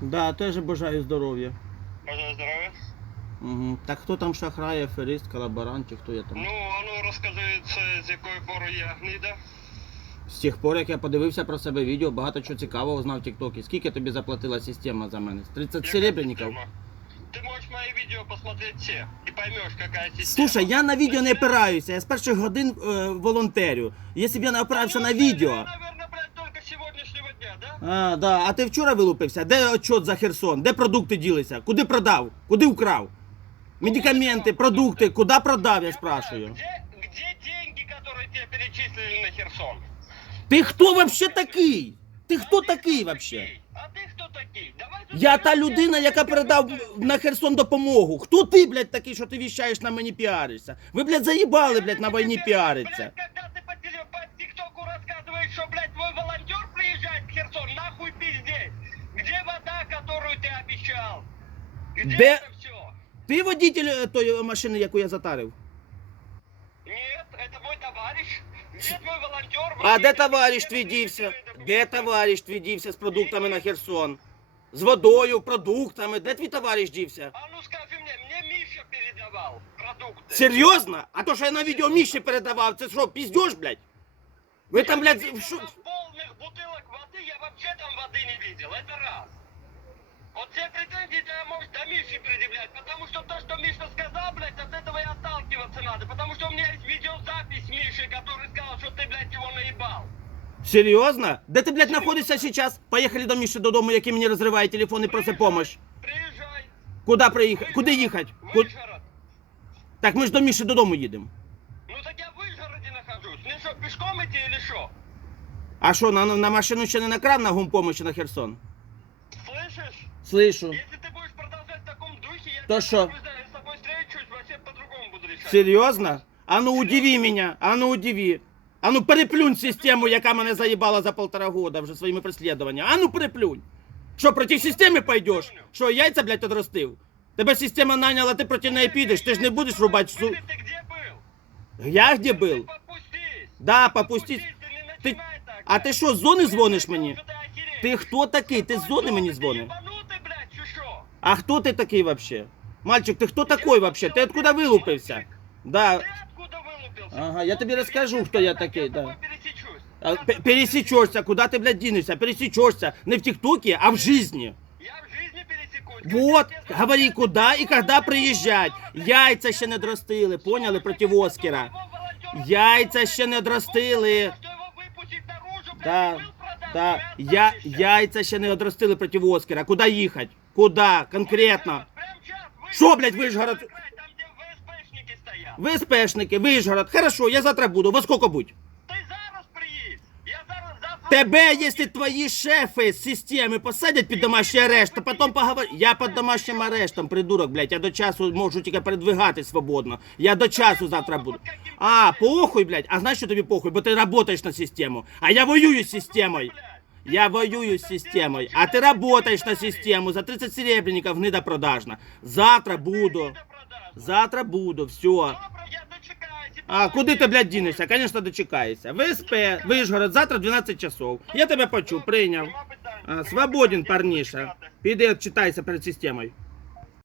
Да, теж бажаю здоров'я. Бажаю здоров'я. Угу. Так хто там шахрай, аферист, колаборант, чи хто я там? Ну, а ну розкажи, це з якої пори я гнида? З тих пор, як я подивився про себе відео, багато чого цікавого знав в Тіктокі. Скільки тобі заплатила система за мене? 30 серебряників? система? Ты можешь мои видео посмотреть все и поймешь, какая система. Слушай, я на відео не опираюся, я з перших годин е, волонтерю. Якщо б я не опирався на відео. Наверное, блядь, только с сегодняшнего дня, да? А, да. а ти вчора вилупився? Де отчет за Херсон? Де продукти ділися? Куди продав? Куди украв? Медикаменти, продукти, куди продав, я спрашиваю. Где, где деньги, которые тебе перечислили на Херсон? Ти хто вообще такий? Ти хто такий вообще? А ты кто такий? Давай тут Я та разберемся, людина, яка кто передав такой. на Херсон допомогу. Хто ти, блядь, такий, що ти віщаєш на мені піаришся? Ви, блядь, заїбали, блядь, на війні піариться. Блядь, когда ты по, теле- по ТикТоку рассказываешь, что, блядь, твой волонтер приезжает в Херсон, нахуй пиздеть. Где вода, которую ты обещал? Где Де- это все? Ти водитель е, тої машини, яку я затарив? Нет, это мой товарищ. Где твой волонтер? А де Водитель, товариш где твій ты дівся? документы? Де товариш твій дівся з продуктами на Херсон? З водою, продуктами. Де твій товариш дівся? А ну скажи мне, мне Миша передавал продукты. Серйозно? А то, що я на відео Міші передавав, це що, піздєш, блядь? Ви там, блядь, Я що? воды не видел, это раз. Вот все претензии ты можешь до Миши предъявлять, потому что то, что Миша сказал, блядь, от этого и отталкиваться надо, потому что у меня есть видеозапись Миши, который сказал, что ты, блядь, его наебал. Серйозно? Де ти, блядь, знаходишся зараз? Поїхали до Міші додому, який мені розриває телефон і просить помощь. Приезжай. Куди приїхати? Куди їхати? Ку- Вышгород. Так ми ж до Міші додому їдемо. Ну так я в Вышгороде нахожусь. Мне что, пешком идти или что? А що, на, на машину ще не накрав на гумпомощі на Херсон? Слышишь? Слышу. Если ты будешь продолжать в таком духе, я То тебя шо? с тобой встречусь, вообще по-другому буду решать. Серйозно? А ну удиви мене, а ну удиви. А ну переплюнь систему, яка мене заїбала за полтора года вже своїми переслідуваннями. А ну переплюнь. Що, проти системи пойдеш? Що, яйця, блядь, отростив? Тебе система наняла, ти проти неї підеш, ти ж не будеш рубати су... Ты, ты где был? Я де Ты був? попустись. Да, попустись. А блядь. ти що, з зони дзвониш Ты мені? уже ты охереешь. Ти хто такий? Ти з зони мені Ты дзвониш? ебанутый, блядь, чи що? А хто ти такий вообще? Мальчик, ти хто такой вообще? Ти откуда вилупився? Да. Ты откуда вылупился? Ага, я тобі розкажу, хто я такий, Я с да. тобой пересечусь. А, пе- Пересечешься, куда ты, блядь, денешься? Пересечешься не в ТикТоке, а в жизни. Я в жизни пересекусь. Вот, Когда тебе говори, заплатят, куда и ты когда волонтер, приезжать. блядь. Яйця ще не дростили, поняли, проти Оскара. Яйця ще не дростили. Да, да, я, яйця ще не одростили проти Оскара. Куда їхати? Куда? Конкретно. Що, блядь, Вишгород? Там, де ВСПшники стоять. Ви Вишгород. Хорошо, я завтра буду. Во сколько будь? Ти зараз приїдь. Я зараз завтра... Тебе, если твои шефы с системы посадять під домашній арешт, то потом поговор... Я під домашнім арештом, придурок, блядь. Я до часу можу тільки передвигати свободно. Я до часу завтра буду. А, похуй, блядь. А знаєш, що тобі похуй? Бо ти работаєш на систему. А я воюю з системою. Я воюю з системою. А ти работаєш на систему. За 30 серебряників гнида продажна. Завтра буду. Завтра буду, все. А куди ти, блядь, дінешся? Звісно, дочекаєшся. ВСП, Вишгород, завтра 12 часов. Я тебе почув, прийняв. А, свободен, парніша. Піди, читайся перед системою.